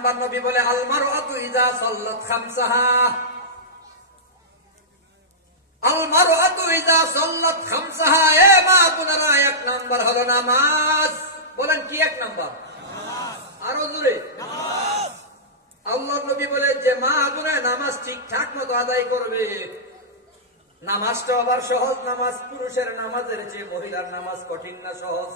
Number নবী বলে আল মারআতু ইযা সাল্লাত খামসাহা, আল মারআতু ইযা সাল্লাত খামসাহা, এ মা বোনেরা, এক নাম্বার হলো নামাজ। বলেন কি এক নাম্বার? আরো জোরে। আল্লাহর নবী বলে যে মা বোনে নামাজ ঠিকঠাক মতো আদায় করবে, নামাজটা আবার সহজ নামাজ। পুরুষের নামাজের চেয়ে মহিলার নামাজ কঠিন না সহজ?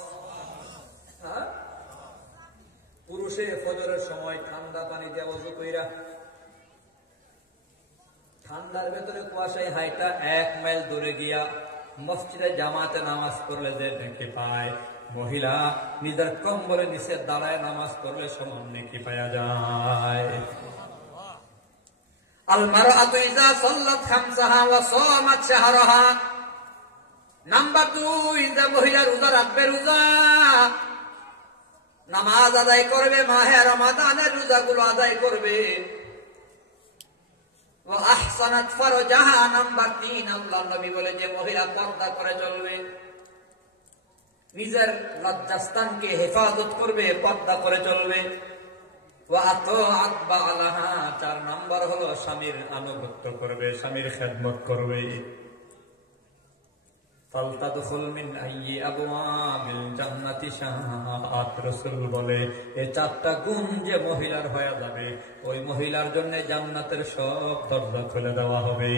পুরুষে ফজরের সময় ঠান্ডা পানি দিয়ে ওযু কইরা ঠান্ডার ভেতরে কুয়াশায় হাইটা 1 মাইল দূরে গিয়া মসজিদে জামাতে নামাজ পড়লে যে নেকি পায়, মহিলা নিজের কম্বলের নিচে দাঁড়ায় নামাজ পড়লে সমান নেকি পাওয়া যায়। আল মারআতু ইযা সাল্লাত খামসাহা ওয়া সামাত শাহরাহা। নাম্বার 2, যে মহিলা রোজা রাখবে, রোজা নামাজ আদায় করবে, মাহে রমাদানের রোজাগুলো আদায় করবে। ওয়া আহসানাত ফারজাহা। নাম্বার 3, আল্লাহর নবী বলে যে মহিলা পর্দা করে চলবে, নিজের লজ্জাস্থানকে হেফাজত করবে, পর্দা করে চলবে। ওয়া আতাআত বালাহা। 4 নাম্বার হলো স্বামীর আনুগত্য করবে, স্বামীর খেদমত করবে। ফালতাদখুল মিন আইয়ি আবওয়াবিল জান্নাতি শাআত। রাসূল বলে এই 4টা গুণ যে মহিলার হয়ে যাবে, ওই মহিলার জন্য জান্নাতের সব দরজা খুলে দেওয়া হবে।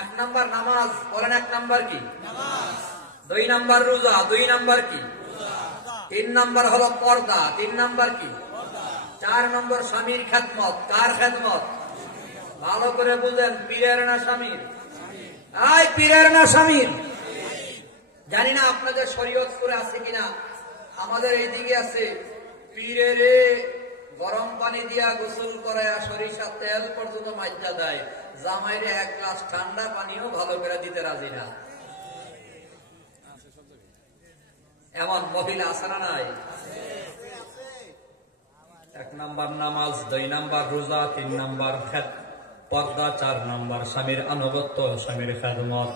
1 নাম্বার নামাজ। বলেন 1 নাম্বার কি? নামাজ। 2 নাম্বার রোজা। 2 নাম্বার কি? রোজা। 3 নাম্বার হলো পর্দা। 3 নাম্বার কি? পর্দা। 4 নম্বর স্বামীর খেদমত। কার খেদমত? ভালো করে বুঝেন, পীরের না স্বামীর? আয় পীরের না স্বামীর? জানি না আপনাদের শরীয়তপুরে আছে কিনা, আমাদের এইদিকে আছে। পীরের গরম পানি দিয়া গোসল করে, সরিষা তেল পর্যন্ত মাইজা দেয়, জামাইরে 1 গ্লাস ঠান্ডা পানিও ভালো করে দিতে রাজি না। এমন মহিলা আছে না নাই? 1 নাম্বার নামাজ, 2 নাম্বার রোজা, 3 নাম্বার পর্দা, 4 নাম্বার স্বামীর আনুগত্য, স্বামীর খেদমত।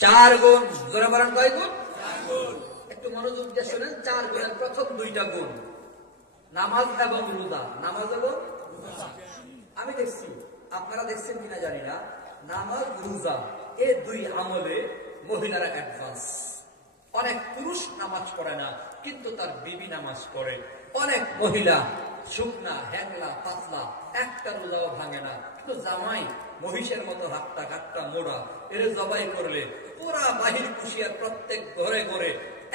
4 গুণ। জোরে বলেন কয় গুণ? 4 গুণ। একটু মনোযোগ দিয়ে শুনেন। 4 গুণের প্রথম 2টা গুণ নামাজ এবং রোজা। নামাজ এবং রোজা আমি দেখছি, আপনারা দেখছেন কিনা জানি না, নামাজ রোজা এই 2 আমলে মহিলারা অ্যাডভান্স। অনেক পুরুষ নামাজ পড়ে না, কিন্তু তার বিবি নামাজ পড়ে। অনেক মহিলা শুকনা, হ্যাংলা, পাতলা, একটা রোজাও ভাঙে না, কিন্তু জামাই মহিষের মতো হাতটা ঘাটটা মোড়া, এর জবাই করলে পুরা বাহির কুশিয়ার প্রত্যেক ঘরে ঘরে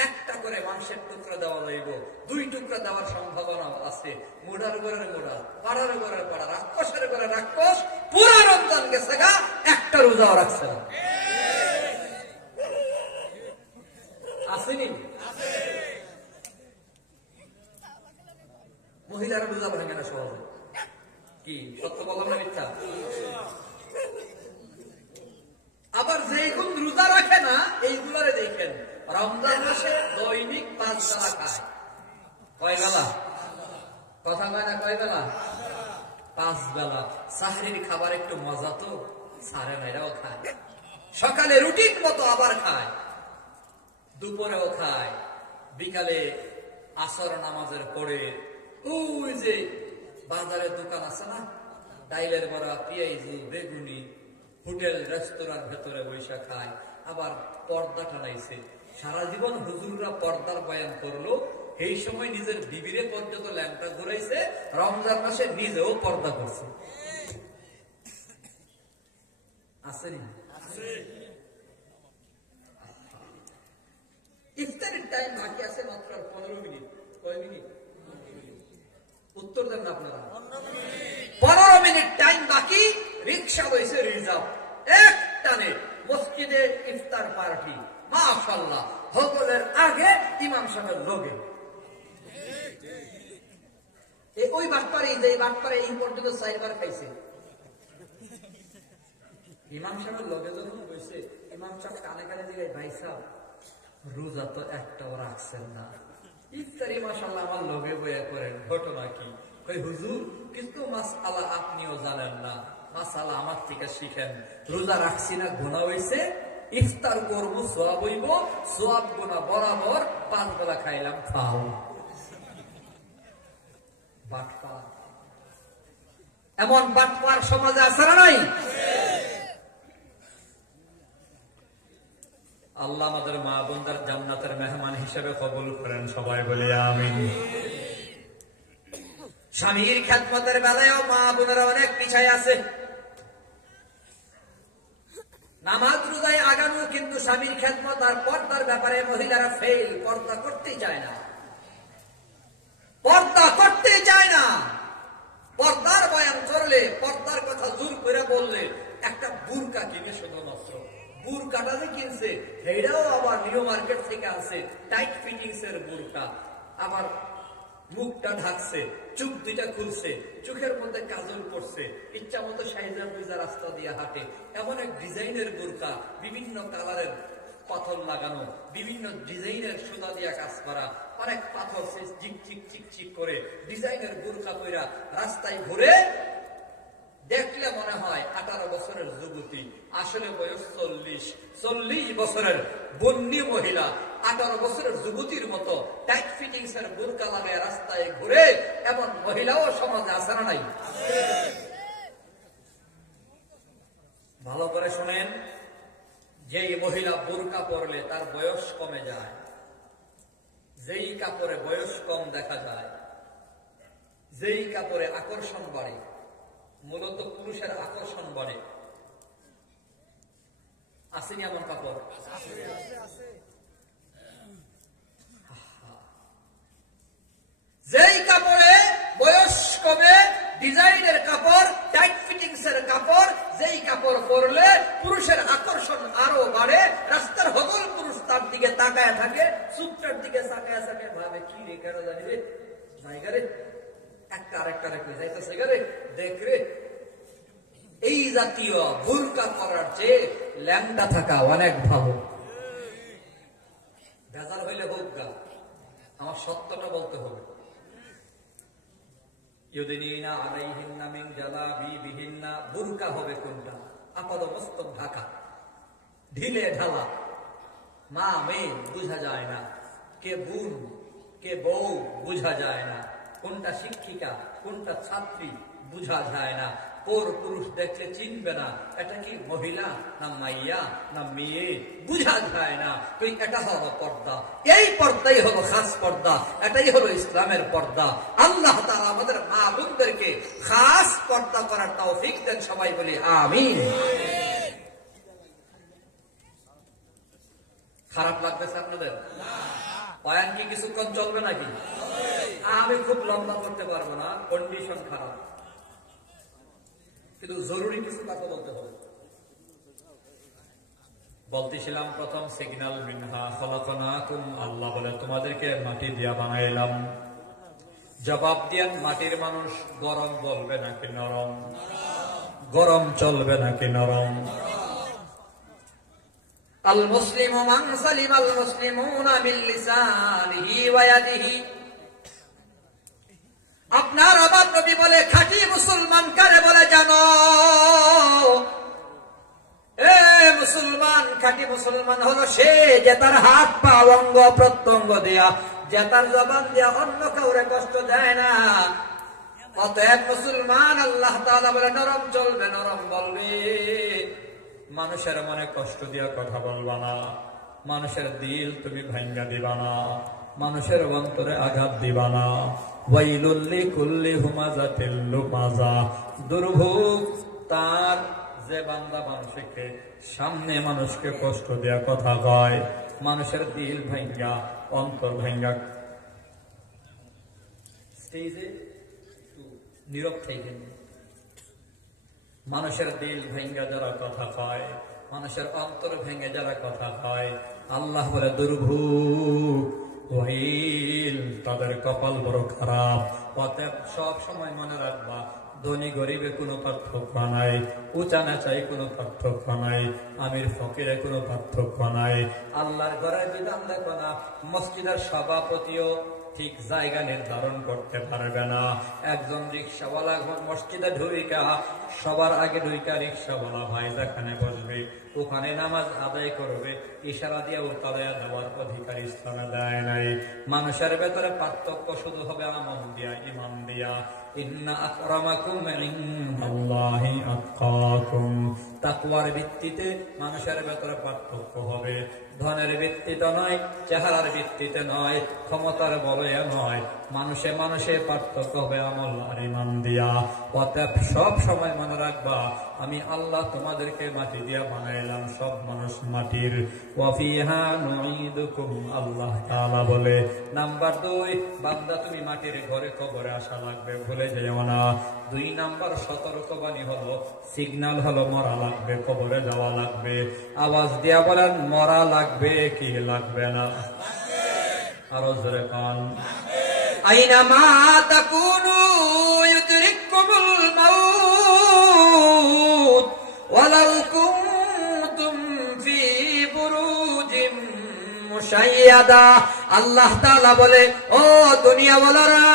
1টা করে মাংসের টুকরা দেওয়া যাইব, 2 টুকরা দেওয়ার সম্ভাবনা আছে। মোড়ার ঘরের মোড়া, পাড়ার ঘরের পাড়া, রাক্ষসের ঘরে রাক্ষস, পুরা রমজান গেছে গা, একটা রোজাও রাখছে না। আসেনি? মহিলারা রোজা ভাঙে না সহজে। কি সত্য বললাম না মিথ্যা? আবার যেইগুলো রোজা রাখে না, এইগুলারে দেখেন রমজান মাসে দৈনিক 5 বেলা খায়। কয় বেলা? কথা কয় না, কয় বেলা? 5 বেলা। সাহরির খাবার একটু মজা তো, সারে মেয়েরাও খায়। সকালে রুটিন মতো আবার খায়, দুপুরেও খায়, বিকালে আসর নামাজের পরে ওই যে বাজারের দোকান আছে না, ডাইলের বড়া, পেঁয়াজু, বেগুনি, হোটেল রেস্তোরাঁর ভেতরে বৈশা খায়। আবার পর্দা টানাইছে। সারা জীবন হুজুররা পর্দার বয়ান করলো, এই সময় নিজের বিবিরে পর্যন্ত ল্যাম্পটা ঘুরাইছে, রমজান মাসে নিজেও পর্দা করছে। আসেনি? ইফতারের টাইম বাকি আছে মাত্র 15 মিনিট। কয় মিনিট? উত্তর দেন না আপনারা। 15 মিনিট টাইম বাকি। রিক্সা হয়েছে রিজার্ভ, এক টানে মসজিদে ইফতার পার্টি। মাশাআল্লাহ, হজরের আগে ইমাম সাহেবের লোকে ওই বাটপারে, যে বাটপারে এই পর্যন্ত 4 বার খাইছে। ইমাম সাহেবের লোকে যখন বসে, ইমাম সাহেব কানে কানে দিকে, ভাই সাহেব রোজা তো একটাও রাখছেন না, ইফতারি মাশাআল্লাহ আমার লগে বইয়া করেন, ঘটনা কি? কই হুজুর, কিন্তু মাসআলা আপনিও জানেন না, মাসআলা আমার থেকে শিখেন। রোজা রাখছি না, গুনাহ হইছে, ইফতার করবো সোয়াব হইব, সোয়াব গোনা বরাবর 5 বেলা খাইলাম খাও। বাটপার, এমন বাটপার সমাজে আছে না নাই? আল্লাহ আমাদের মা বোনদের জান্নাতের মেহমান হিসেবে কবুল করেন, সবাই বলি আমিন। স্বামীর খেদমতের বেলায়ও মা বোনেরা অনেক পিছায় আছে। নামাজ রোজায় আগানো, কিন্তু স্বামীর খেদমত আর পর্দার ব্যাপারে মহিলারা ফেল, পর্দা করতেই চায় না, পর্দা করতেই চায় না। পর্দার বয়ান করলে, পর্দার কথা জোর করে বললে, একটা বুরকা কিনে শুধুমাত্র, বুরকাটা যে কিনছে এটাও আবার নিউ মার্কেট থেকে আছে, টাইট ফিটিংস এর বুরকা, আবার মুখটা ঢাকছে, চোখ দুইটা খুলছে, চোখের মধ্যে কাজল পড়ছে, ইচ্ছা মতো সাইজা বুঝা রাস্তা দিয়ে হাঁটে, এমন এক ডিজাইনের বুরকা, বিভিন্ন কালারের পাথর লাগানো, বিভিন্ন ডিজাইনের সুতা দিয়া কাজ করা, অনেক পাথর ঝিকঝিক চিকচিক করে ডিজাইনের বুরকা পইরা রাস্তায় ঘুরে, দেখলে মনে হয় 18 বছরের যুবতী, আসলে বয়স 40 বছরের বন্যী মহিলা। 18 বছরের যুবতীর মতো টাইট ফিটিংস এর বুরকা লাগায় রাস্তায় ঘুরে, এমন মহিলাও সমাজে আছে না নাই? ভালো করে শোনেন, যেই মহিলা বুরকা পরলে তার বয়স কমে যায়, যেই কাপড়ে বয়স কম দেখা যায়, যেই কাপড়ে আকর্ষণ বাড়ে, মূলত পুরুষের আকর্ষণ বাড়ে। আসেনি এমন কাপড়? যেই কাপড়ে বয়স কমে, ডিজাইনের কাপড়, টাইট ফিটিংস এর কাপড়, যেই কাপড় পরলে পুরুষের আকর্ষণ আরো বাড়ে, রাস্তার হগল পুরুষ তার দিকে তাকায় থাকে, চুপটার দিকে তাকায় থাকে, ভাবে কি রে, কেন জানি রে, জায়গা রে, একটা আরেকটা রেখে যাইতেছে রে, দেখ রে। এই জাতীয় বুরকা করার চেয়ে ল্যাংটা থাকা অনেক ভালো। বেজার হইলে হোক গা, আমার সত্যটা বলতে হবে। বুরকা হবে কোনটা? আপাদমস্তক ঢাকা, ঢিলে ঢালা, মা মেয়ে বুঝা যায় না, কে বোন কে বউ বুঝা যায় না, কোনটা শিক্ষিকা কোনটা ছাত্রী বুঝা যায় না, পর পুরুষ দেখলে চিনবে না, এটা কি মহিলা না মাইয়া না মেয়ে বুঝা যায় না। তো এটা হলো পর্দা, এই পর্দাই হলো খাস পর্দা, এটাই হলো ইসলামের পর্দা। আল্লাহ তাআলা আমাদের মা বোনদেরকে খাস পর্দা করার তৌফিক দেন, সবাই বলি আমিন। খারাপ লাগতেছে আপনাদের? বয়ান কি কিছুক্ষণ চলবে নাকি? আমি খুব লম্বা করতে পারবো না, কন্ডিশন খারাপ, কিন্তু জরুরি কিছু কথা বলতে হবে। বলতেছিলাম প্রথম সিগন্যাল মিনহা খলাকনাকুম, আল্লাহ বলে তোমাদেরকে মাটি দিয়া বানাইলাম। জবাব দিয়েন, মাটির মানুষ গরম বলবে নাকি নরম? গরম চলবে নাকি নরম? আল মুসলিমু মান সালিমাল মুসলিমুনা মিন লিসানিহি ওয়া ইয়াদিহি। আপনার আমার নবী বলে, খাঁটি মুসলমান কারে বলে জানো? এ মুসলমান, খাঁটি মুসলমান হলো সে যে তার হাত পা অঙ্গ প্রত্যঙ্গ দিয়া, যে তার জবান দিয়া অন্য কাউরে কষ্ট দেয় না। অতএব মুসলমান, আল্লাহ তাআলা বলে নরম চলবে, নরম বলবে। মানুষের মনে কষ্ট দিয়া কথা বলবা না, মানুষের দিল তুমি ভাঙ্গা দিবা না, মানুষের অন্তরে আঘাত দিবা না। ওয়াইলুল লিকুল্লি হুমাযাতিল লুমাযা, দুর্ভোগ তার যে বান্দা মানুষকে সামনে মানুষকে কষ্ট দেয়া কথা কয়, মানুষের দিল ভাঙ্গা অন্তর ভাঙ্গা স্টেজে নীরব থেকে মানুষের দিল ভাঙ্গা যারা কথা কয়, মানুষের অন্তর ভেঙে যারা কথা কয়, আল্লাহ বলে দুর্ভোগ ওয়াইল, তাদের কপাল বড় খারাপ। অতএব সব সময় মনে রাখবা, ধনী গরিবে কোনো পার্থক্য নাই, উঁচা নেচায় কোনো পার্থক্য নাই, আমির ফকিরে কোনো পার্থক্য নাই। আল্লাহর ঘরের বিধান দেখো না, মসজিদের সভাপতিও ঠিক জায়গা নির্ধারণ করতে পারবে না। একজন রিক্সাওয়ালা মসজিদে ঢুইকা সবার আগে ঢুইকা রিক্সাওয়ালা ভাই যেখানে বসবে ওখানে নামাজ আদায় করবে, ইশারা দিয়ে উতালায়া দেওয়ার অধিকার ইসলামে দেয় নাই। মানুষের ভেতরে পার্থক্য শুধু হবে আমল দিয়া, ইমান দিয়া। ইন্না আকরামাকুম ইনদাল্লাহি আতকাকুম, তাকওয়ার ভিত্তিতে মানুষের ভেতরে পার্থক্য হবে। ধনের ভিত্তিতে নয়, চেহারার ভিত্তিতে নয়, ক্ষমতার বলে নয়, মানুষে মানুষে পার্থক্য হবে আমল আর ইমান দিয়া। অতএব সব সময় মনে রাখবা, আমি আল্লাহ তোমাদেরকে মাটি দিয়া বানাইলাম, সব মানুষ মাটির। ওয়া ফিহা নুঈদুকুম, আল্লাহ তাআলা বলে। নাম্বার 2, বান্দা তুমি মাটির ঘরে কবরে আসা লাগবে, ভুলে যেও না। 2 নাম্বার সতর্কবাণী হলো, সিগন্যাল হলো মরা লাগবে, কবরে যাওয়া লাগবে। আওয়াজ দিয়া বলেন মরা লাগবে কি লাগবে না? আরো জোরে কান। আইনামা তাকুনু ইউদরিকুমুল মাউত ওয়ালাউ কুনতুম ফি বুরুজিম মুশাইয়াদা। আল্লাহ তাআলা বলে, ও দুনিয়াওয়ালারা,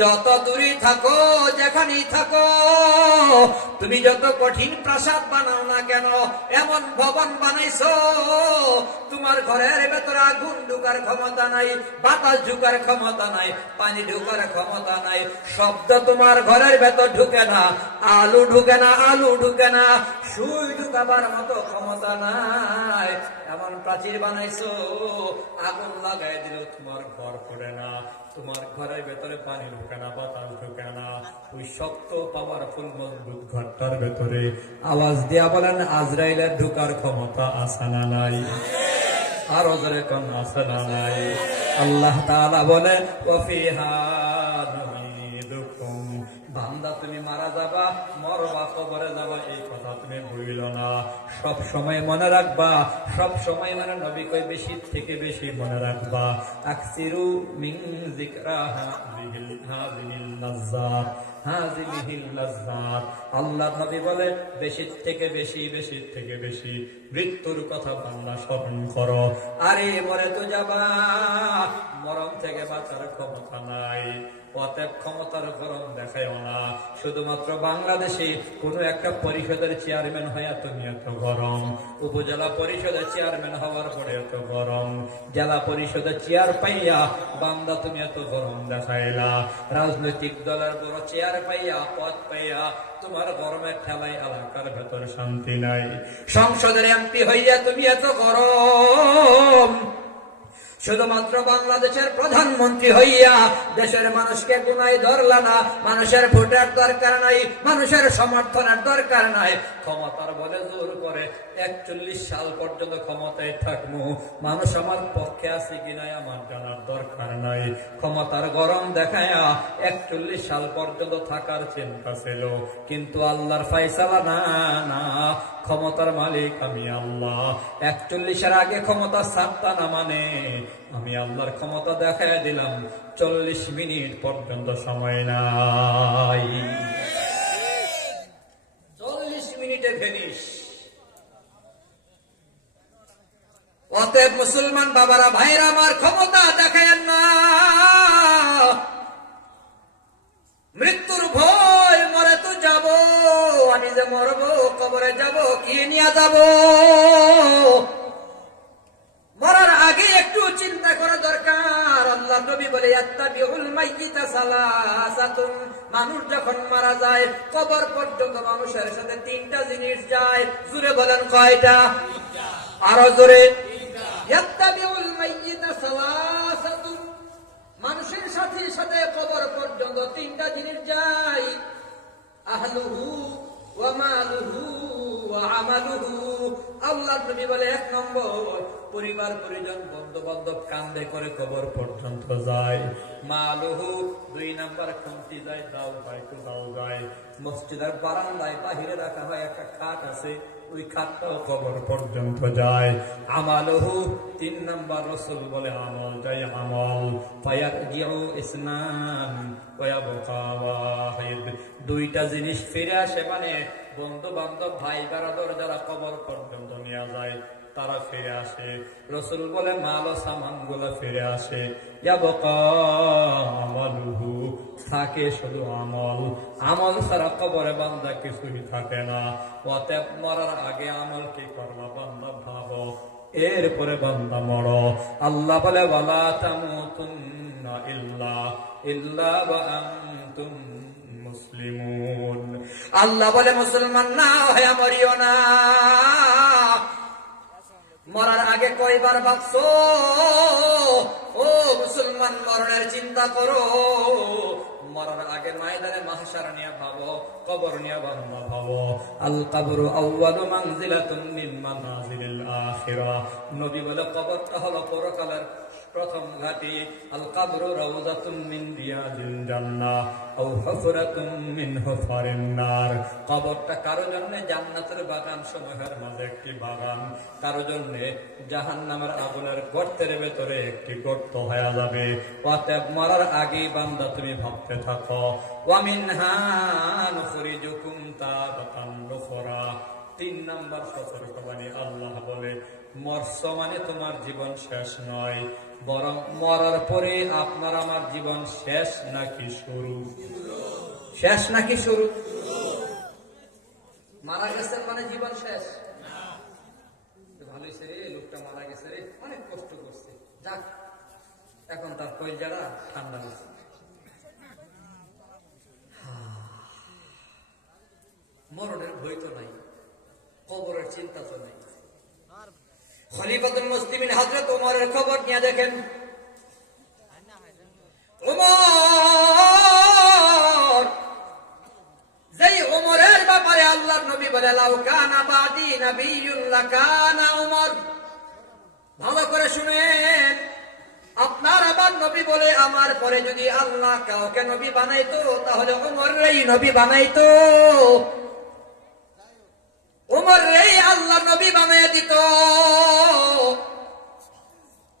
যত দূরে থাকো, যেখানেই থাকো, তুমি যত কঠিন প্রাসাদ বানাও না কেন, এমন ভবন বানাইছো, তোমার ঘরের ভেতরে আগুন ঢুকার ক্ষমতা নাই, বাতাস ঢুকার ক্ষমতা নাই, পানি ঢুকার ক্ষমতা নাই, শব্দ তোমার ঘরের ভেতর ঢুকে না, আলু ঢুকে না, আলু ঢুকে না, সুই ঢুকাবার মতো ক্ষমতা নাই। এমন প্রাচীর বানাইছো, আগুন লাগাই দিল তোমার ঘর পড়ে না, তোমার ঘরের ভেতরে পানি ঢুকে না, বাতাস ঢুকে না। ওই শক্ত পাওয়ারফুল মজবুত ঘরটার ভেতরে আওয়াজ দিয়া বলেন আজরাইলের ঢুকার ক্ষমতা আছে না নাই? আরো জোরে কোন আছে না নাই? আল্লাহ তাআলা বলে, ওয়া ফিহা নুঈদুকুম, বান্দা তুমি মারা যাবা, মরবা, কবরে যাবা, এই কথা তুমি ভুলিল না। সব সময় মনে রাখবা, সব সময় মানে নবী কই বেশি থেকে বেশি মনে রাখবা। আকসিরু মিন যিকরা হাযিহিল লাজ্জাত, হাযিহিল লাজ্জাত। আল্লাহ নবী বলে, বেশি থেকে বেশি, বেশি থেকে বেশি মৃত্যুর কথা বান্দা স্মরণ করো। আরে মরে তো যাবা, মরণ থেকে বাঁচার ক্ষমতা নাই। অতএব ক্ষমতার গরম দেখায়ও না। শুধুমাত্র বাংলাদেশে কোন একটা পরিষদের চেয়ারম্যান হইয়া তুমি এত গরম, উপজেলা পরিষদের চেয়ারম্যান হওয়ার পরে এত গরম, জেলা পরিষদের চেয়ার পাইয়া বান্দা তুমি এত গরম দেখাইলা, রাজনৈতিক দলের বড় চেয়ার পাইয়া, পদ পাইয়া তোমার গরমের ঠেলাই এলাকার ভেতর শান্তি নাই, সংসদের এমপি হইয়া তুমি এত গরম, শুধুমাত্র বাংলাদেশের প্রধানমন্ত্রী হইয়া দেশের মানুষকে গুনায় ধরলা না। মানুষের ভোটের দরকার নাই, মানুষের সমর্থনের দরকার নাই, ক্ষমতার বলে জোর করে 41 সাল পর্যন্ত ক্ষমতায় থাকবো, মানুষ আমার পক্ষে আছে কিনা আমার জানার দরকার নাই। ক্ষমতার গরম দেখায়া 41 সাল পর্যন্ত থাকার চিন্তা ছিল, কিন্তু আল্লাহর ফায়সালা না, না, ক্ষমতার মালিক আমি আল্লাহ। 41-এর আগে ক্ষমতা ছাড়তা না মানে আমি আল্লাহর ক্ষমতা দেখায় দিলাম। 40 মিনিট পর্যন্ত সময় নাই, 40 মিনিটে ফিনিশ। অতএব মুসলমান বাবারা, ভাইরা আমার, ক্ষমতা দেখায়েন না। মৃত্যুর ভয়, মরে তো যাব, আমি যে মরবো, কবরে যাব, কি নিয়ে যাব? মরার আগে একটু চিন্তা করা দরকার। আল্লাহ নবী বলে, ইয়াত্তাবিউল মাইয়িতা সালাসাতুন, মানুষ যখন মারা যায় কবর পর্যন্ত মানুষের সাথে 3টা জিনিস যায়। জোরে বলেন কয়টা? আরো জোরে। ইয়াত্তাবিউল মাইয়িতা সালাসাতুন, মানুষের সাথে সাথে কবর পর্যন্ত 3টা জিনিস যায়। আহলুহু ওয়া মালুহু ওয়া আমালুহু। আল্লাহ নবী বলে, 1 নম্বর পরিবার পরিজন বন্ধু বান্ধব কান্দে করে কবর পর্যন্ত যায়। মালুহু 2 নাম্বার খুঁটি যায়, দাও ভাই তো দাও যায়। মসজিদের বারান্দায় বাহিরে রাখা হয় একটা খাট আছে, ওই খাটটাও কবর পর্যন্ত যায়। আমালুহু 3 নাম্বার, রাসূল বলে আমল যায়, আমল। ফায়ারজিউ ইসনান ওয়া ইয়াবকা ওয়াহিদ, 2টা জিনিস ফিরে আসে, মানে বন্ধু বান্ধব ভাই বারাদর যারা কবর পর্যন্ত নিয়ে যায় তারা ফিরে আসে। রাসূল বলে মাল ও সামান গুলো ফিরে আসে। আমালুহু, থাকে শুধু আমল। আমল ছাড়া কবরে বান্দা কিছুই থাকে না। অতএব মরার আগে আমল কি করবা বান্দা ভাবো, এরপরে বান্দা মরো। আল্লাহ বলে ওয়ালা তামুতুন্না ইল্লা ওয়া আনতুম মুসলিমুন। আল্লাহ বলে মুসলমান না হয়ে মরিও না। মরার আগে কয়বার ভাবছো? ও মুসলমান, মরণের চিন্তা করো। মরার আগে ময়দানে মাহশার নিয়ে ভাবো, কবর নিয়ে বান্দা ভাবো। আল কবরু আউয়ালু মানজিলাতুন মিন মানাজিলিল আখিরাহ। নবী বলে কবরটা হলো পরকালের প্রথম ঘাটি। আল কবরু রাউযাতুন মিন রিয়াজিল জান্নাহ আও হুফরাতুন মিন হুফারিন নার। কবরটা কারো জন্য জান্নাতের বাগান সমূহের মাঝে একটি বাগান, কারো জন্য জাহান্নামের আগুনের গর্তের ভেতরে একটি গর্ত হয়ে যাবে। অতএব মরার আগে বান্দা তুমি ভাবতে থাকো। ওয়া মিনহা নুখরিজুকুম তারাতান উখরা। 3 নাম্বার সতর্কবাণী আল্লাহ বলে, মরছ মানে তোমার জীবন শেষ নয়, বরং মরার পরে আপনার আমার জীবন শেষ নাকি শুরু? শেষ নাকি শুরু? মারা গেছেন মানে জীবন শেষ? ভালোই রে, লোকটা মারা গেছে রে, অনেক কষ্ট করছে, যাক এখন তার কলজাটা ঠান্ডা হয়েছে। মরণের ভয় তো নাই, কবরের চিন্তা তো নাই। খলিফাতুল মুসলিমিন হযরত ওমরের খবর নিয়ে দেখেন। ওমর, যেই ওমরের ব্যাপারে আল্লাহর নবী বলে লাউ কানা বাদি নাবিয়্যুন লাকানা ওমর। ভালো করে শুনেন, আপনার আবার নবী বলে আমার পরে যদি আল্লাহ কাউকে নবী বানাইতো তাহলে ওমরই নবী বানাইতো। ওমরই আল্লাহ নবী বানাইয়া দিত।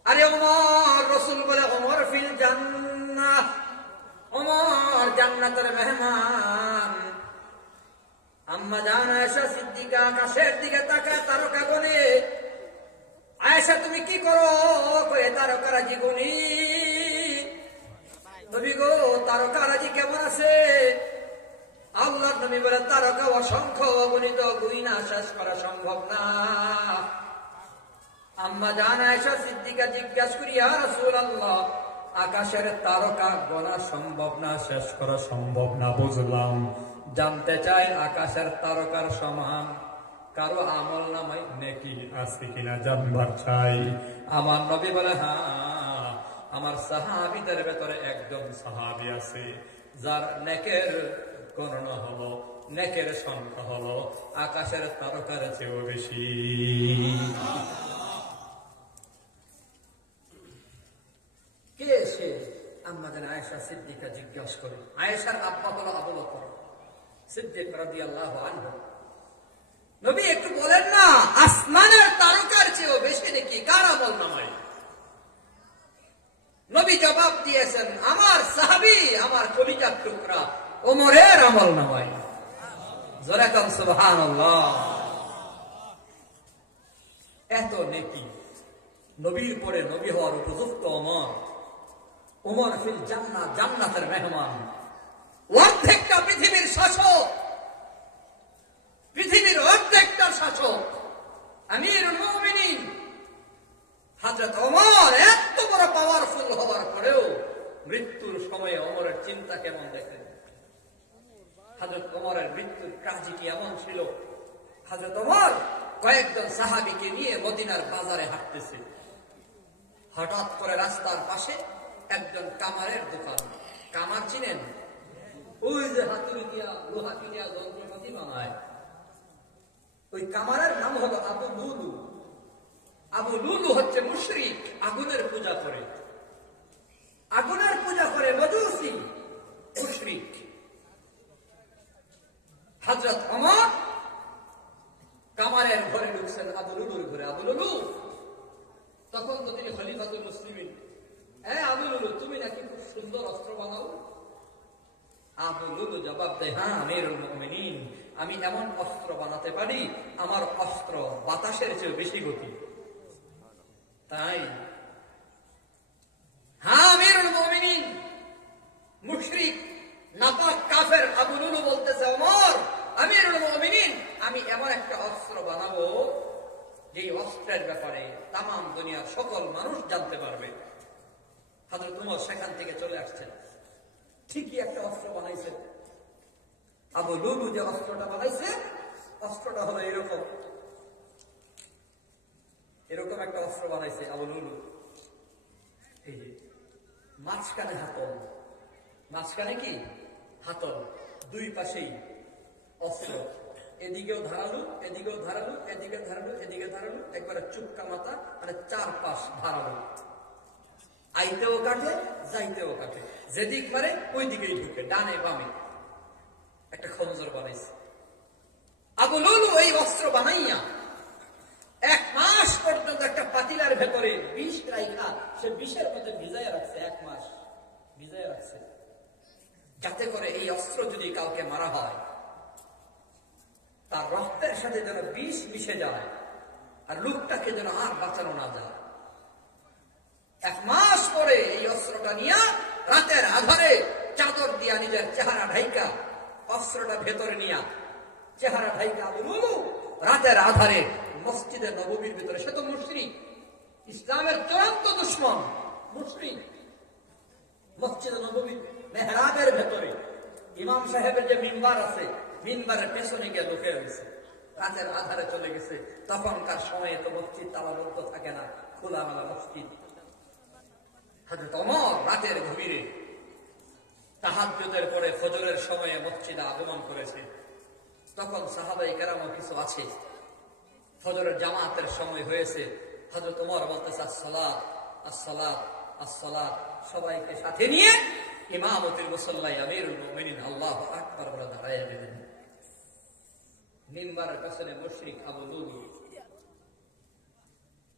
আরে ওমর, রাসূল বলে ওমর ফিল জান্নাহ, ওমর জান্নাতের মেহমান। আম্মা জান আয়েশা সিদ্দিকা আকাশের দিকে তাকায় তারকা গনে। আয়েশা তুমি কি করো? কয়ে তারকারাজি গুনি। নবী গো, তারকারাজি কেমন আছে? আল্লাহর নবী বলে তারকা অসংখ্য অগণিত, গুইনা শেষ করা সম্ভব না। আম্মা জান আয়েশা সিদ্দিকা জিজ্ঞাসা করি, ইয়া রাসূলুল্লাহ, আকাশের তারকা গোনা সম্ভব না, শেষ করা সম্ভব না, বুঝলাম। জানতে চাই আকাশের তারকার সমান কারো আমল নামায় নেকি আছে কিনা জানবার চাই। আমার নবী বলে হ্যাঁ, আমার সাহাবীদের ভেতরে একজন সাহাবী আছে যার নেকের গণনা হলো, নেকের সংখ্যা হলো আকাশের তারকার চেয়েও বেশি। কে সে? আম্মা জান আয়েশা সিদ্দিকা জিজ্ঞাসা করে। আয়েশার আব্বা হলো আবু বকর সিদ্দিক রাদিয়াল্লাহু আনহু। নবী একটু বলেন না, আসমানের তারকার চেয়েও বেশি নাকি কার আমল নামায়? নবী জবাব দিয়েছেন, আমার সাহাবী, আমার কলিজার টুকরা ওমরের আমল নামায়। জোরে কান সুবহানাল্লাহ। এত নেকি, নবীর পরে নবী হওয়ার উপযুক্ত ওমর। ওমর ফিল জান্নাহ, জান্নাতের মেহমান। অর্ধেকটা পৃথিবীর শাসক, পৃথিবীর অর্ধেকটা শাসক আমিরুল মুমিনিন হযরত ওমর এত বড় পাওয়ারফুল হওয়ার পরেও মৃত্যুর সময়ে ওমরের চিন্তা কেমন দেখেন। হযরত ওমরের মৃত্যুর কাজই কি এমন ছিল? হযরত ওমর কয়েকজন সাহাবীকে নিয়ে মদিনার বাজারে হাঁটতেছে। হঠাৎ করে রাস্তার পাশে একজন কামারের দোকান। কামার চিনেন? ওই যে হাতুড়ি দিয়া লোহা দিয়া যন্ত্রপাতি বানায়, ওই কামারের নাম হলো আবু লুলু। আবু লুলু হচ্ছে মুশরিক, আগুনের পূজা করে, আগুনের পূজা করে, মজুসি, মুশরিক। হযরত ওমর কামারের ঘরে ঢুকছেন, আবু লুলুর ঘরে। আবু লুলু তখন তো তিনি খলিফাতুল মুসলিমিন। আবু লুলু, তুমি নাকি খুব সুন্দর অস্ত্র বানাও? আবু লুলু জবাব দেয়, হ্যাঁ আমিরুল মুমিনিন, আমি এমন অস্ত্র বানাতে পারি, আমার অস্ত্র বাতাসের চেয়ে বেশি গতি। তাই হ্যাঁ, আমিরুল মুমিনিন মুশরিক নাপাক কাফের আবু লুলু বলতেছে, ওমর আমিরুল মুমিনিন, আমি এমন একটা অস্ত্র বানাবো যে অস্ত্রের ব্যাপারে তামাম দুনিয়ার সকল মানুষ জানতে পারবে। হযরত ওমর সেখান থেকে চলে আসছেন, ঠিকই একটা অস্ত্র বানাইছে। আবু লুলু যে অস্ত্রটা বানাইছে, অস্ত্রটা হলো এরকম একটা অস্ত্র বানাইছে আবু লুলু। এই যে মাঝখানে হাতল, মাঝখানে কি হাতল, দুই পাশেই অস্ত্র, এদিকেও ধারালু, এদিকেও ধারালু, এদিকে ধারালু, এদিকে ধারালু, একবারে চুপকা মাথা, মানে চার পাশ ধারালু, আইতেও কাটে যাইতেও কাটে, যেদিক মারে ওই দিকেই ঢুকে, ডানে বামে। একটা খঞ্জর বানাইছে আবু লুলু। এই অস্ত্র বানাইয়া 1 মাস পর্যন্ত একটা পাতিলার ভেতরে বিষ রাইখা সে বিষের মধ্যে ভিজাইয়া রাখছে, 1 মাস ভিজাইয়া রাখছে, যাতে করে এই অস্ত্র যদি কাউকে মারা হয় তার রক্তের সাথে যেন বিষ মিশে যায় আর লোকটাকে যেন আর বাঁচানো না যায়। 1 মাস পরে এই অস্ত্রটা নিয়ে রাতের আধারে চাদর দিয়া নিজের চেহারা ঢাইকা, অস্ত্রটা ভেতরে নিয়া চেহারা ঢাইকা আবু লুলু রাতের আধারে মসজিদে নববীর ভিতরে, সে তো মুশরিক, ইসলামের চূড়ান্ত দুশমন মুশরিক, মসজিদে নববীর মেহরাবের ভেতরে ইমাম সাহেবের যে মিম্বার আছে, মিম্বারের পেছনে গিয়ে লুকিয়ে রয়েছে, রাতের আধারে চলে গেছে। তখনকার সময়ে তো মসজিদ তালাবদ্ধ থাকে না, খোলামেলা মসজিদ। হযরত ওমর রাতের গভীরে তাহাজ্জুদের পরে ফজরের সময়ে মসজিদে আগমন করেছে। তখন সাহাবায়ে কেরামও কিছু আছে, ফজরের জামাতের সময় হয়েছে। হযরত ওমর বলতেছে আসসালাত আসসালাত আসসালাত, সবাইকে সাথে নিয়ে ইমামতির মুসল্লায় আমিরুল মুমিনিন আল্লাহু আকবার বলে দাঁড়ায় গেলেন। মিম্বারের পেছনে মুশরিক আবু লুলু।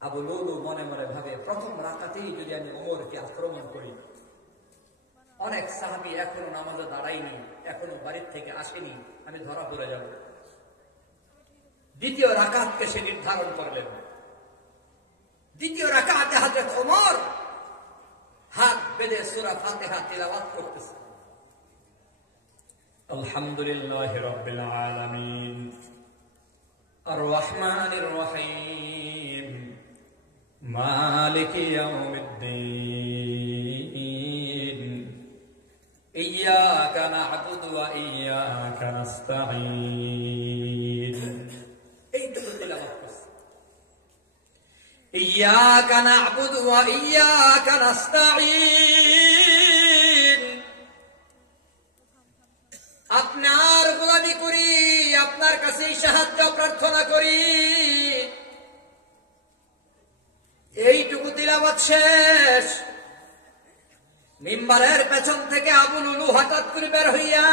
আবু লুলু মনে মনে ভাবে, প্রথম রাকাতেই যদি আমি ওমরকে আক্রমণ করি, অনেক সাহাবী এখনো নামাজে দাঁড়ায়নি, এখনো বাড়ির থেকে আসেনি, আমি ধরা পড়ে যাব। দ্বিতীয় রাকাতকে সে নির্ধারণ করলেন। দ্বিতীয় রাকাতে হযরত ওমর হাত বেঁধে সূরা ফাতিহা তিলাওয়াত করতেছে। আলহামদুলিল্লাহি রাব্বিল আলামিন আর রহমানির রহিম মালিকি ইয়াউমিদ্দিন ইয়্যাকা না'বুদু ওয়া ইয়্যাকা নাস্তাঈন। এইটুকু তিলাওয়াত করছে, ইয়্যাকা না'বুদু ওয়া ইয়্যাকা নাস্তাঈন, আপনার গোলামি করি, আপনার কাছেই সাহায্য প্রার্থনা করি। এইটুকু তিলাওয়াত শেষ। মিম্বারের পেছন থেকে আবু লুলু হঠাৎ করে বের হইয়া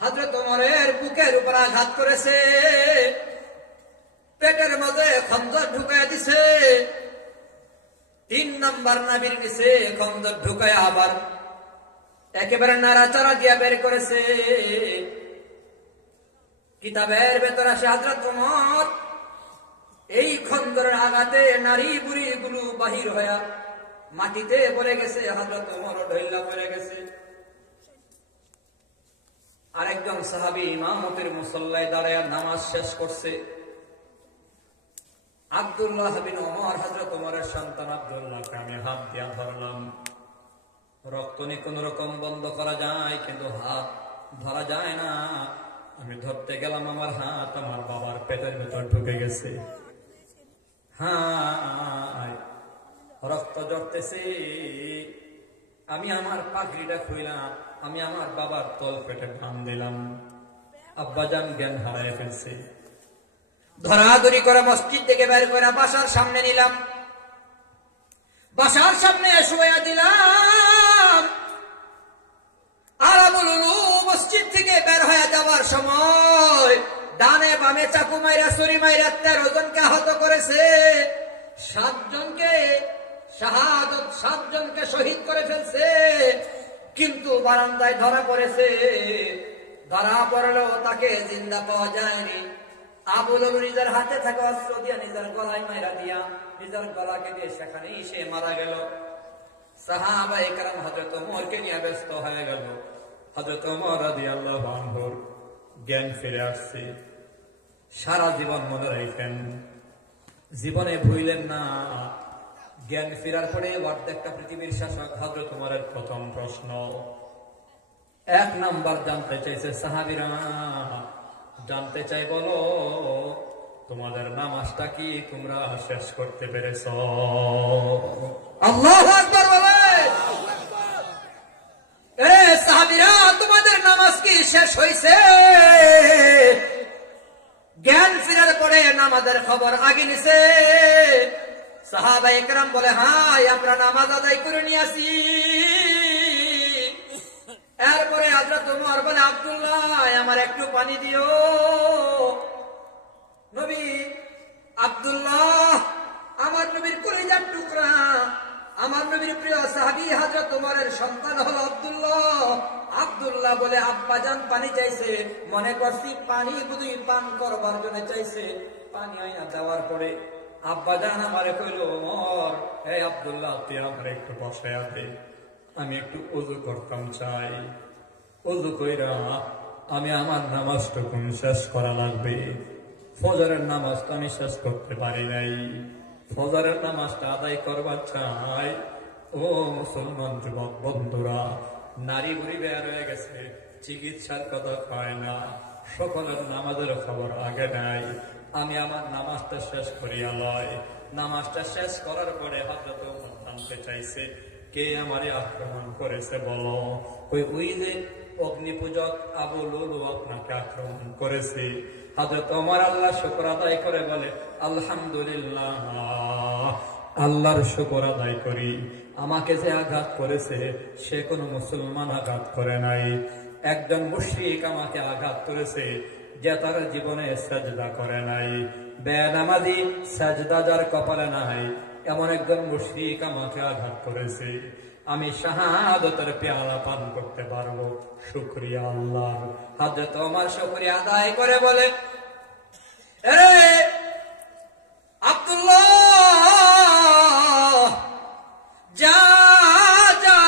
হযরত ওমরের বুকের উপর আঘাত করেছে, পেটের মধ্যে খঞ্জর ঢুকাইয়া দিছে। 3 নম্বর নাভির নিচে খঞ্জর ঢুকাইয়া আবার একেবারে নাড়াচাড়া দিয়া বের করেছে। কিতাবের ভেতরে আসে হযরত ওমর এই খঞ্জরের আঘাতে নারী বুড়ি গুলো বাহির হইয়া মাটিতে পড়ে গেছে, হযরত ওমর ঢইলা পড়ে গেছে। আরেকজন সাহাবী ইমামতির মুসল্লায় দাঁড়ায় নামাজ শেষ করছে। আব্দুল্লাহ বিন ওমর, হযরত ওমরের সন্তান আব্দুল্লাহকে আমি হাত দিয়া ধরলাম। রক্তনি কোন রকম বন্ধ করা যায়, কিন্তু হাত ধরা যায় না। আমি ধরতে গেলাম, আমার হাত আমার বাবার পেটের ভেতর ঢুকে গেছে। হ্যাঁ, রক্ত জড়তেছে। আমি আমার পাগড়িটা খুইলাম, আমি আমার বাবার তল পেটে টান দিলাম। আব্বাজান জ্ঞান হারায় ফেলছে। ধরাধরি করে মসজিদ থেকে বের করে বাসার সামনে নিলাম, বাসার সামনে শুয়ে দিলাম। আর আবু লুলু মসজিদ থেকে বের হয়ে যাওয়ার সময় ডানে বামে চাকু মাইরা ছুরি মাইরা 13 জনকে আহত করেছে। 7 জনকে শাহাদত, 7 জনকে শহীদ করে ফেলছে। কিন্তু বারান্দায় ধরা পড়েছে। ধরা পড়লেও তাকে জিন্দা পাওয়া যায়নি। আবু লুলু নিজের হাতে থাকা অস্ত্র দিয়া নিজের গলায় মাইরা দিয়া নিজের গলাকে দিয়ে সেখানেই সে মারা গেল। সাহাবায়ে কেরাম হযরত ওমরকে নিয়ে ব্যস্ত হয়ে গেল। হযরত ওমর রাদিয়াল্লাহু আনহুর জ্ঞান ফিরে আসছে। সারা জীবন মনে রাখেন, জীবনে ভুলেন না, জ্ঞান ফেরার পরে অর্ধেকটা পৃথিবীর শাসক হযরত ওমরের প্রথম প্রশ্ন 1 নাম্বার জানতে চাইছে সাহাবীরা, জানতে চাই বলো তোমাদের নামাজটা কি তোমরা শেষ করতে পেরেছ? আল্লাহু আকবার বলে। এ সাহাবীরা, তোমাদের নামাজ কি শেষ হইছে? জ্ঞান ফেরার পরে নামাজের খবর আগে নিছে। সাহাবায়ে কেরাম বলে, হ্যাঁ আমরা নামাজ আদায় করে নিয়ে আসি। এরপরে হযরত ওমর বলে, আব্দুল্লাহ আমার একটু পানি দিও। নবী আব্দুল্লাহ আমার নবীর কলিজার টুকরা, আমার নবীর প্রিয় সাহাবী হযরত ওমরের সন্তান হলো আব্দুল্লাহ। আব্দুল্লাহ বলে, আব্বাজান পানি চাইছে, মনে করছি পানি বুঝি পান করবার জন্য চাইছে। পানি আইনা দেওয়ার পরে আব্বাজান আমারে কইল, ওমর হে আব্দুল্লাহ তুই আমার একটু বসায়া দে, আমি একটু ওযু করতাম চাই। ওযু কইরা আমি আমার নামাজটুকু শেষ করা লাগবে। ফজরের নামাজ তো আমি শেষ করতে পারি নাই, ফজরের নামাজটা আদায় করবার চাই। ও মুসলমান যুবক বন্ধুরা, নারী বুড়ি বের হয়ে গেছে, চিকিৎসার কথা কয় না, সকলের নামাজের খবর আগে নাই। আমি আমার নামাজটা শেষ করিয়া লয়। নামাজটা শেষ করার পরে হযরত ওমর জানতে চাইছে কে আমারে আক্রমণ করেছে বলো। ওই যে অগ্নিপূজক আবু লুলু আপনাকে আক্রমণ করেছে। হযরত ওমর আল্লাহ শুকর আদায় করে বলে, আলহামদুলিল্লাহ, আল্লাহর শুকর আদায় করি, আমাকে যে আঘাত করেছে সে কোনো মুসলমান আঘাত করে নাই, একজন মুশরিক আমাকে আঘাত করেছে যে তার জীবনে সাজদা করে নাই। বেনামাজি সাজদা যার কপালে নাই এমন একজন মুশরিক আমাকে আঘাত করেছে। আমি শাহাদাতের পেয়ালা পান করতে পারবো, শুকরিয়া আল্লাহর। হযরত ওমর শুকরিয়া আদায় করে বলে, আরে আব্দুল্লাহ যা যা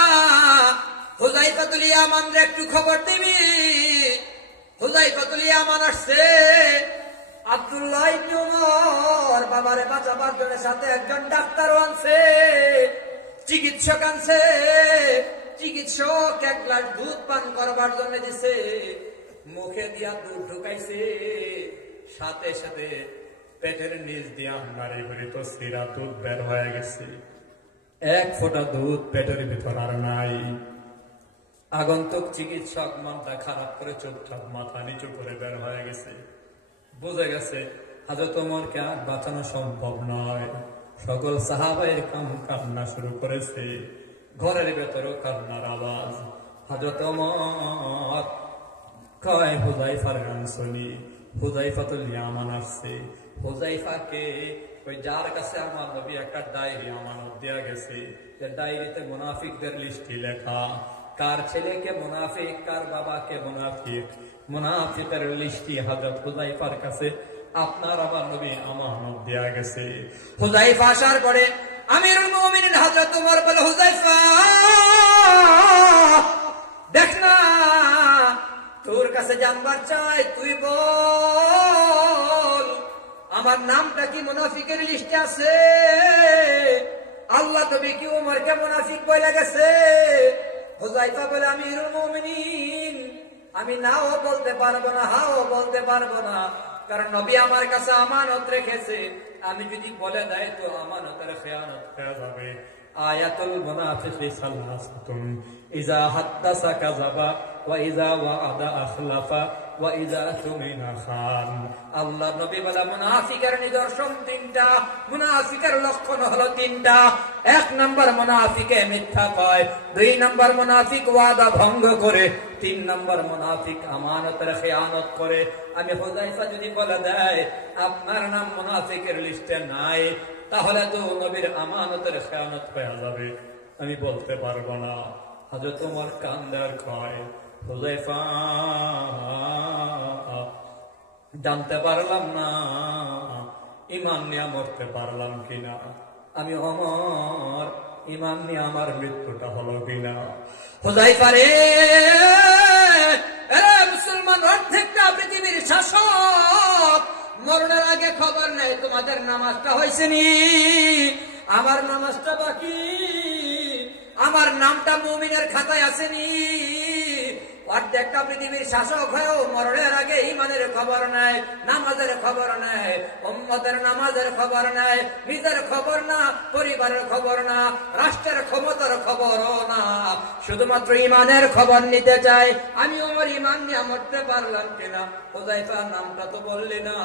হুযায়ফাতুল ইয়ামানরে একটু খবর দিবি। হুযায়ফাতুল ইয়ামান আসছে। আব্দুল্লাহ ইবনে ওমর বাবারে বাঁচাবার জন্য সাথে একজন ডাক্তারও আনছে, চিকিৎসক আনছে। চিকিৎসক 1 গ্লাস দুধ পান করবার জন্য দিছে। মুখে দিয়া দুধ ঢুকাইছে, সাথে সাথে পেটের নিচ দিয়া নারী ভরি তো সিরা দুধ বের হয়ে গেছে। 1 ফোঁটা দুধ পেটের ভিতর আর নাই। আগন্তুক চিকিৎসক মনটা খারাপ করে চুপচাপ মাথা নিচু করে বের হয়ে গেছে। বুঝে গেছে হযরত ওমরকে আর বাঁচানো সম্ভব নয়। সকল সাহাবায়ের কান্না শুরু করেছে। ঘরের ভেতরেও কান্নার আওয়াজ। হযরত ওমর কয়, হুযায়ফার গান শুনি। হুযায়ফাতুল ইয়ামান আসছে। হুযায়ফাকে ওই যার কাছে আমার নবী একটা ডায়েরি আমানত দেয়া গেছে, যে ডায়েরিতে মুনাফিকদের লিস্টি লেখা, কার ছেলেকে মুনাফিক, কার বাবাকে মুনাফিক, মুনাফিকের লিস্টি হযরত হুযায়ফার কাছে আপনার আমার নবী আমানত দেয়া গেছে। হুযায়ফা আসার পরে আমিরুল মুমিনিন হযরত ওমর বলে, হুযায়ফা দেখ না, তোর কাছে জানবার চাই, তুই বল আমার নামটা কি মুনাফিকের লিস্টে আছে? আল্লাহ নবী কি ওমরকে মুনাফিক বলে গেছে? হুযায়ফা বলে, আমিরুল মুমিনিন আমি নাও বলতে পারবো না, হাও বলতে পারবো না, কারণ নবী আমার কাছে আমানত রেখেছে। আমি যদি বলে দেয় তো আমানতের খেয়ানত হয়ে যাবে। আয়াতুল মুনাফিকি সালাসাতুন, ইযা হাদ্দাসা কাযাবা ওয়া ইযা ওয়াআদা আখলাফা ওয়া ইযা তুমিনা খান। আল্লাহ নবী বলে, মুনাফিকের নিদর্শন 3টা, মুনাফিকের লক্ষণ হলো 3টা। 1 নম্বর মুনাফিকে মিথ্যা কয়, 2 নম্বর মুনাফিক ওয়াদা ভঙ্গ করে, 3 নম্বর মুনাফিক আমানতের খেয়ানত করে। আমি হুযায়ফা যদি বলে দেয় আপনার নাম মুনাফিকের লিস্টে নাই, তাহলে তো নবীর আমানতের খেয়ানত হয়ে যাবে, আমি বলতে পারবো না। হযরত ওমর কান্দার কয়, হুযায়ফা জানতে পারলাম না ইমান নিয়ে মরতে পারলাম কিনা, আমি অমর ইমান নিয়ে আমার মৃত্যুটা হলো কিনা। হুযায়ফা রে, মুসলমান অর্ধেকটা পৃথিবীর শাসক, মরণের আগে খবর নেই তোমাদের নামাজটা হয়েছে নি, আমার নামাজটা বাকি, আমার নামটা মুমিনের খাতায় আসেনি। অর্ধেকটা পৃথিবীর শাসক হয়েও মরণের আগে ইমানের খবর নেয়, নামাজের খবর নেয়, উম্মতের নামাজের খবর নেয়, নিজের খবর না, পরিবারের খবর না, রাষ্ট্রের ক্ষমতার খবরও না, শুধুমাত্র ইমানের খবর নিতে চাই। আমি আমার ইমান নিয়ে মরতে পারলাম কিনা। হুযায়ফা নামটা তো বললি না।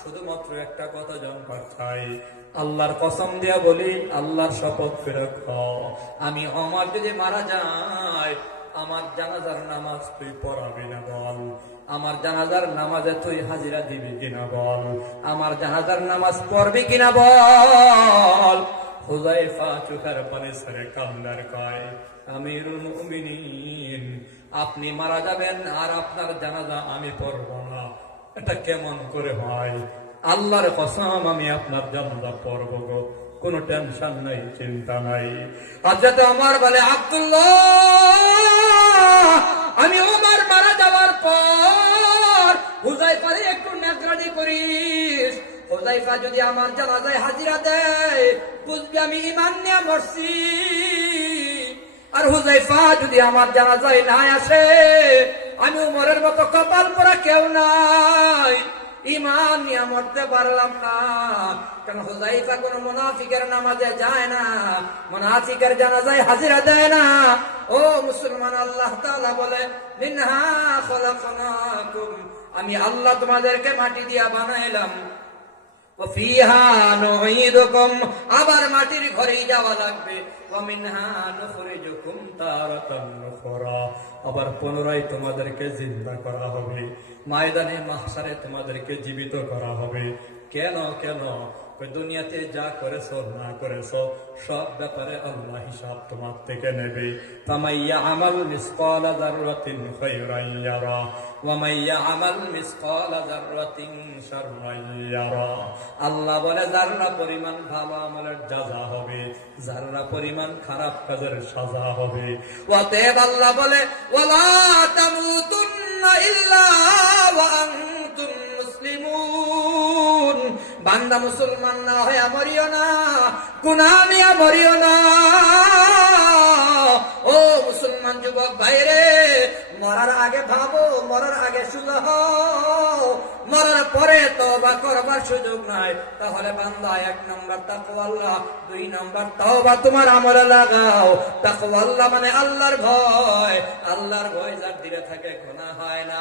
শুধুমাত্র একটা কথা জানবার চাই, আল্লাহর কসম দিয়া বলি, আল্লাহর শপথ করে আমি আমার যদি মারা যায়, আমার জানাজার নামাজ তুই পড়াবি না বল, আমার জানাজার নামাজে তুই হাজিরা দিবি কিনা বল, আমার জানাজার নামাজ পড়বি কিনা বল। হুযায়ফা চোখের পানি ছেড়ে কান্দার কয়, আমিরুল মুমিনিন, আপনি মারা যাবেন আর আপনার জানাজা আমি পড়ব না, এটা কেমন করে হয়? আল্লাহর কসম আমি আপনার জানাজা পড়ব গো, কোনো টেনশন নাই, চিন্তা নাই। হযরত ওমর বলে, আব্দুল্লাহ, আমি ওমর মারা যাওয়ার পর হুযায়ফারে একটু নেগরানি করিস। হুযায়ফা যদি আমার জানাজায় হাজিরা দেয়, বুঝবি আমি ঈমান নিয়ে মরছি। আর হুযায়ফা যদি আমার জানাজায় না আসে, আমি ওমরের মতো কপাল পরা কেউ নাই, ঈমান নিয়ে মরতে পারলাম না। কারণ হুযায়ফা কোন মুনাফিকের নামাজে যায় না, মুনাফিকের জানাজায় হাজিরা দেয় না। ও মুসলমান, আল্লাহ তাআলা বলে, মিনহা খলাকনাকুম, আমি আল্লাহ তোমাদেরকে মাটি দিয়া বানাইলাম, ওয়া ফিহা নুঈদুকুম, আবার মাটির ঘরেই যাওয়া লাগবে, ওয়া মিনহা নুখরিজুকুম তারাতান নুখরা, আবার পুনরায় তোমাদেরকে জিন্দা করা হবে, ময়দানে মাহশারে তোমাদেরকে জীবিত করা হবে। কেন কেন? দুনিয়াতে যা করেছো না করেছো সব ব্যাপারে আল্লাহ হিসাব তোমার থেকে নেবে। ফামাইয়া আমাল মিসকালা যাররাতিন খায়রান ইয়ারা ওয়া মাইয়া আমাল মিসকালা যাররাতিন শাররান ইয়ারা। আল্লাহ বলে যারা পরিমাণ ভালো আমলের যাজা হবে, যারা পরিমাণ খারাপ কাজের সাজা হবে। অতএব আল্লাহ বলে, ওয়ালা তামুতুন্না ইল্লা ওয়া আনতুম মুসলিমুন, বান্দা মুসলমান না হয়ে মরিও না, গুনাহ নিয়ে মরিও না। ও মুসলমান যুবক ভাইরে, মরার আগে ভাবো, মরার আগে সুযোগ হও, মরার পরে তওবা করবার সুযোগ নাই। তাহলে বান্দা 1 নম্বর তাকওয়াল্লাহ, 2 নম্বর তওবা তোমার আমলে লাগাও। তাকওয়াল্লাহ মানে আল্লাহর ভয়, আল্লাহর ভয় যার দিলে থাকে গুনাহ হয় না।